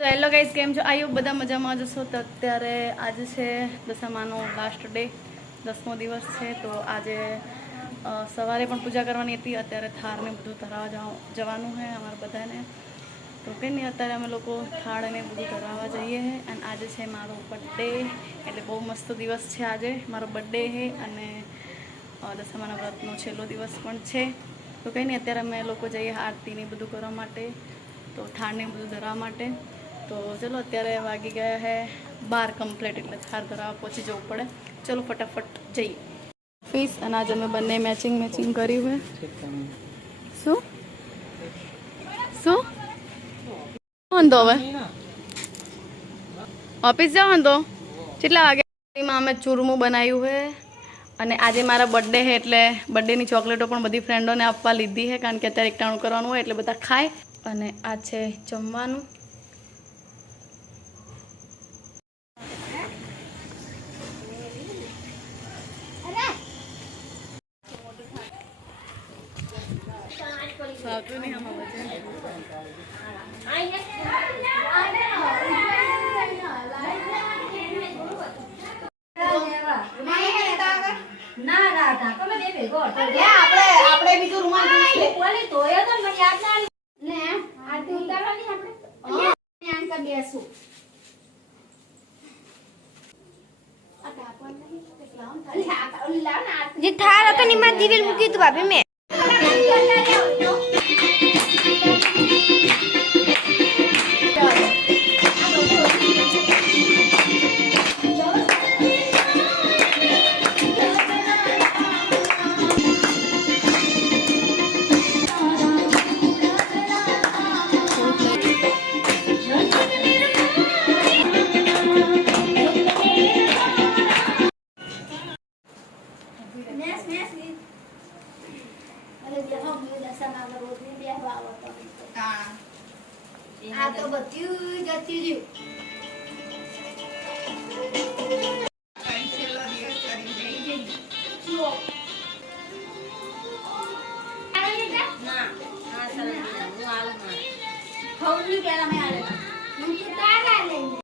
તો hello guys કેમ છો? આવ્યું બધા મજામાં જશો તો અત્યારે આજે છે દસમાનો લાસ્ટ ડે દસમો દિવસ છે. તો આજે સવારે પણ પૂજા કરવાની હતી. અત્યારે થાળને બધું ધરાવવા જવા- જવાનું છે અમારા બધાને. તો કંઈ નહીં અત્યારે અમે લોકો થાળ અને બધું ધરાવવા જઈએ છે અને આજે છે મારો બર્થડે એટલે બહુ મસ્ત દિવસ છે આજે. મારો બર્થડે છે અને અ, દસમાના વ્રતનો છેલ્લો દિવસ પણ છે. તો કંઈ નહીં અત્યારે અમે લોકો જઈએ આરતીને બધું કરવા માટે તો થાળને બધું ધરવા માટે. તો ચલો, અત્યારે વાગી ગયા છે બાર કમ્પ્લીટ એટલે થાર ધરાવા પહોંચી જવું પડે. ચલો, ફટાફટ જઈએ. ઓફિસ અને આજે અમે બંને મેચિંગ મેચિંગ કર્યું હે શું? શું? વાંધો હવે? ઓફિસ જાઓ વાંધો? કેટલા વાગે? માં અમે ચૂરમું બનાવ્યું છે અને આજે મારા બર્થડે છે એટલે બર્થડેની ચોકલેટો પણ બધી ફ્રેન્ડોને આપવા લીધી છે કારણ કે અત્યારે એકટાણું કરવાનું હોય, એટલે બધા ખાય. અને આ છે જમવાનું. ઓલી લાવો ને આરતી. જે થાર હતો ને એમાં દિવેલ મૂકી હતું ભાભી મેં અરે બેહો, હું દશામાં બેહવા આ તો બધું જતી રહ્યું તા? ખવડની પહેલા મેં આલેલા. હું તો તારા લઈને.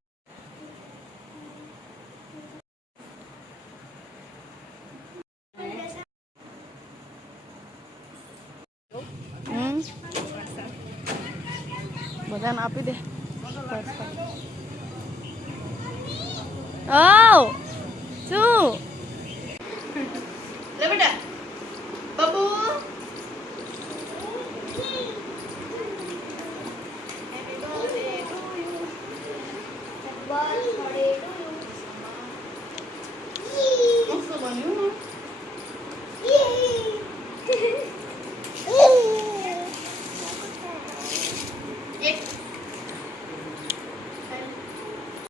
બધાને આપી દે. ઓ શું?